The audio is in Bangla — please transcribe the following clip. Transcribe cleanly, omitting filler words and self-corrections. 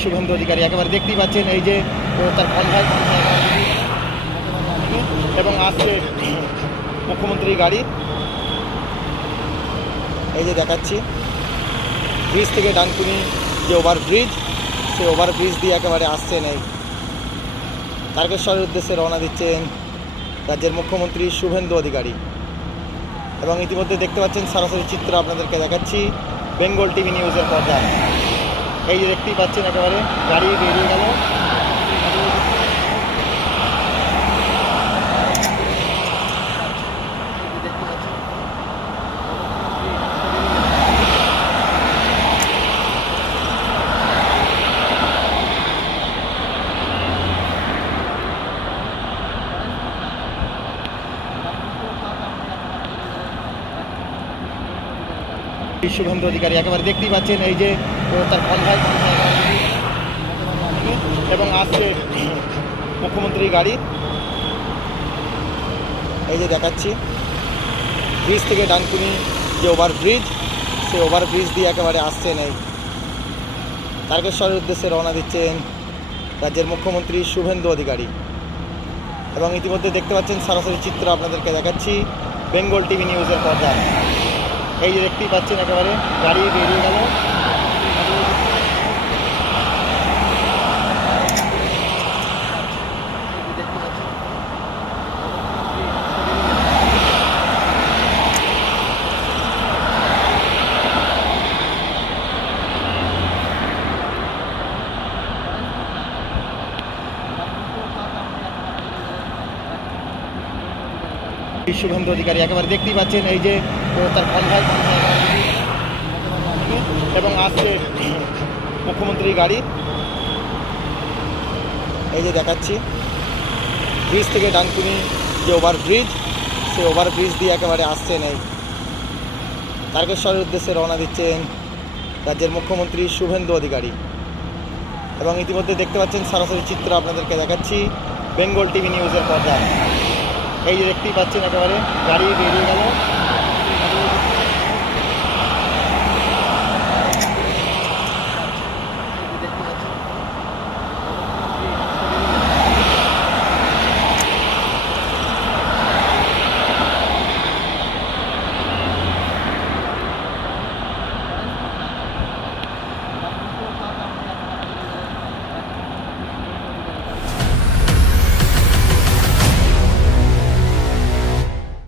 শুভেন্দু অধিকারী একেবারে দেখতেই পাচ্ছেন এই যে তার কনভয় এবং আসছে মুখ্যমন্ত্রীর গাড়ি, এই যে দেখাচ্ছি ব্রিজ থেকে ডানকুনি যে ওভারব্রিজ, সেই ওভারব্রিজ দিয়ে একেবারে আসছেন এই তারকেশ্বরের উদ্দেশ্যে রওনা দিচ্ছেন রাজ্যের মুখ্যমন্ত্রী শুভেন্দু অধিকারী। এবং ইতিমধ্যে দেখতে পাচ্ছেন সরাসরি চিত্র আপনাদেরকে দেখাচ্ছি বেঙ্গল টিভি নিউজের পর্দায়। এই যে দেখতেই পাচ্ছেন একেবারে গাড়ি বেরিয়ে গেল। শুভেন্দু অধিকারী একেবারে দেখতেই পাচ্ছেন এই যে তার কনভয় এবং আসছে মুখ্যমন্ত্রীর গাড়ি, এই যে দেখাচ্ছি ব্রিজ থেকে ডানকুনি যে ওভারব্রিজ, সেই ওভারব্রিজ দিয়ে একেবারে আসছেন এই তারকেশ্বরের উদ্দেশ্যে রওনা দিচ্ছেন রাজ্যের মুখ্যমন্ত্রী শুভেন্দু অধিকারী। এবং ইতিমধ্যে দেখতে পাচ্ছেন সরাসরি চিত্র আপনাদেরকে দেখাচ্ছি বেঙ্গল টিভি নিউজের পর্দায়। এই যে দেখতেই পাচ্ছেন একেবারে গাড়ি বেরিয়ে গেল। শুভেন্দু অধিকারী একেবারে দেখতেই পাচ্ছেন এই যে তার কনভয় এবং আসছে মুখ্যমন্ত্রীর গাড়ি, এই যে দেখাচ্ছি ব্রিজ থেকে ডানকুনি যে ওভারব্রিজ, সেই ওভারব্রিজ দিয়ে একেবারে আসছেন এই তারকেশ্বরের উদ্দেশ্যে রওনা দিচ্ছেন রাজ্যের মুখ্যমন্ত্রী শুভেন্দু অধিকারী। এবং ইতিমধ্যে দেখতে পাচ্ছেন সরাসরি চিত্র আপনাদেরকে দেখাচ্ছি বেঙ্গল টিভি নিউজের পর্দায়। এই যে দেখতেই পাচ্ছেন একেবারে গাড়ি বেরিয়ে গেল।